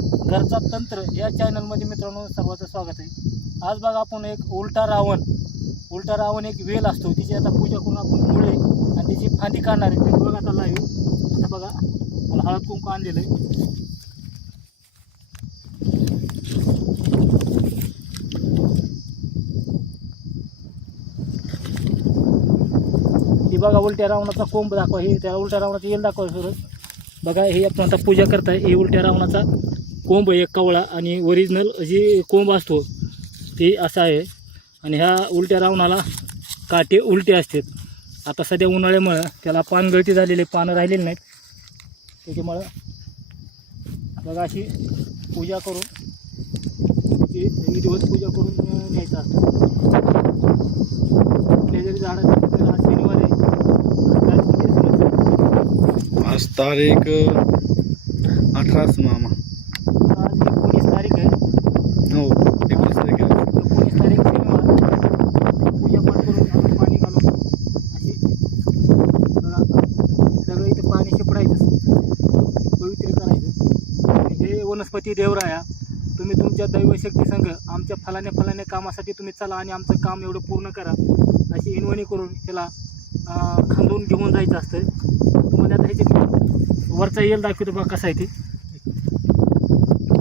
घरचा तंत्र या चॅनलमध्ये मित्रांनो सर्वांचं स्वागत आहे। आज बघा आपण एक उलटा रावण एक वेल असतो, तिची आता पूजा करून आपण मुळे आणि तिची फांदी काढणार आहे। ते बघा आता लाईव्ह, आता बघा मला हळद कुंकू आणलेलं आहे। ही बघा उलट्या रावणाचा कोंब दाखवा, हे त्या उलट्या रावणाचा येल दाखवा सर। बघा हे आपण आता पूजा करताय, हे उलट्या रावणाचा कोंब एक कवळा आणि ओरिजिनल जी कोंब असतो ते असा आहे। आणि ह्या उलट्या रावणाला काटे उलटे असतात। आता सध्या उन्हाळ्यामुळं त्याला पानगळती झालेले, पानं राहिलेली नाहीत, त्याच्यामुळं बघा अशी पूजा करून ते दिवस पूजा करून न्यायचं असतं। कुठल्या जरी झाडाचं आज शनिवार आहे, आज तारीख 18 मामा, आज 19 तारीख आहे। हो 19 तारीख आहे। 19 तारीख शनिवार, पूजा पाठ करून आपण पाणी घालून अशी बघा सगळं इथे पाणी शिपडायचं, पवित्र करायचं। आणि हे वनस्पती देवराया, तुम्ही तुमच्या दैवशक्ती संघ आमच्या फलाने कामासाठी तुम्ही चला आणि आमचं काम एवढं पूर्ण करा अशी इनवणी करून त्याला खांदून घेऊन जायचं असतं। तुम्हाला आता ह्याचे वरचा येल दाखवतो बघा कसा आहे ते।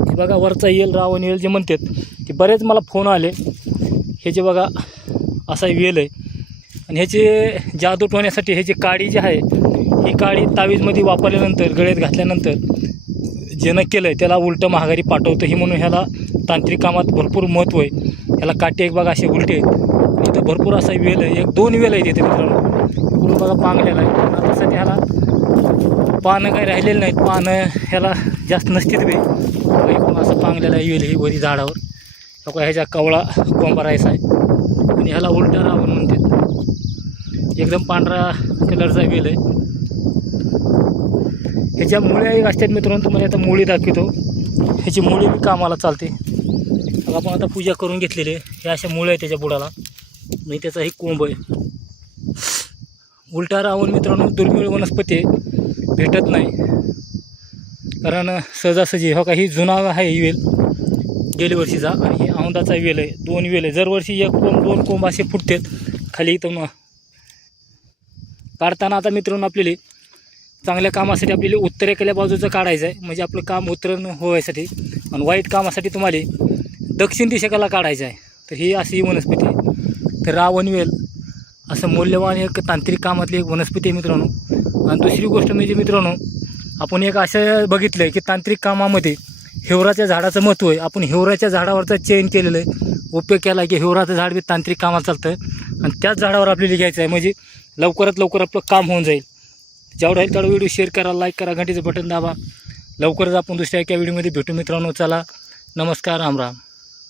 हे बघा वरचा येल, रावण येल जे म्हणतात, की बरेच मला फोन आले ह्याचे बघा असा वेल आहे। आणि ह्याचे जादू ठेवण्यासाठी ह्याची काडी जी आहे, ही काडी तावीजमध्ये वापरल्यानंतर, गळ्यात घातल्यानंतर ज्यानं केलं आहे त्याला उलटं महागारी पाठवतं, ही म्हणून ह्याला तांत्रिक कामात भरपूर महत्त्व आहे। ह्याला काटे एक बघा असे उलटे आहेत, इथं भरपूर असा वेल आहे, 1-2 वेल आहे तिथे मित्रांनो। इकडून बघा पांगलेला आहे, आता सध्या ह्याला पानं काही राहिलेलं नाहीत, पानं ह्याला जास्त नसतील बे। इकडून असं पांगलेला आहे वेल, ही वरी झाडावर बघा, ह्याच्या कवळा कोंबा राहायचा आहे आणि ह्याला उलटा रावण म्हणतात। एकदम पांढरा कलरचा वेल आहे। ह्याच्या मुळ्या एक असतात मित्रांनो, तुम्हाला आता मुळी दाखवतो। ह्याची मुळी बी कामाला चालते। मग आपण आता पूजा करून घेतलेली आहे, हे अशा मुळ्या आहे त्याच्या बुडाला, आणि त्याचा ही कोंब आहे। उलटा रावण मित्रांनो दुर्मिळ वनस्पती आहे, भेटत नाही, कारण सहजासहजी हो का ही जुना आहे ही वेल गेल्या वर्षीचा, आणि ही औंदाचा वेल आहे। 2 वेल आहे, दरवर्षी 1 कोंब 2 कोंब असे फुटतात खाली इथं काढताना। आता मित्रांनो आपल्याला चांगल्या कामासाठी आपल्याला उत्तरेकडल्या बाजूचं काढायचं आहे, म्हणजे आपलं काम उत्तरण व्हायसाठी, आणि वाईट कामासाठी तुम्हाला दक्षिण दिशेला काढायचं आहे। तर ही अशी वनस्पती आहे। तर रावण वेल असं मौल्यवान एक तांत्रिक कामातली एक वनस्पती आहे मित्रांनो। आणि दुसरी गोष्ट म्हणजे मित्रांनो, आपण एक असं बघितलं आहे की तांत्रिक कामामध्ये हिवराच्या झाडाचं महत्त्व आहे। आपण हिवराच्या झाडावरचं चयन केलेलं आहे, उपयोग केला की हिवराचं झाड बी तांत्रिक कामाला चालतं, आणि त्याच झाडावर आपल्याला घ्यायचं आहे, म्हणजे लवकरात लवकर आपलं काम होऊन जाईल। जेवढं होईल तेवढा व्हिडिओ शेअर करा, लाईक करा, घंटीचं बटन दाबा। लवकरच आपण दुसऱ्या एका व्हिडिओमध्ये भेटू मित्रांनो। चला, नमस्कार, राम राम।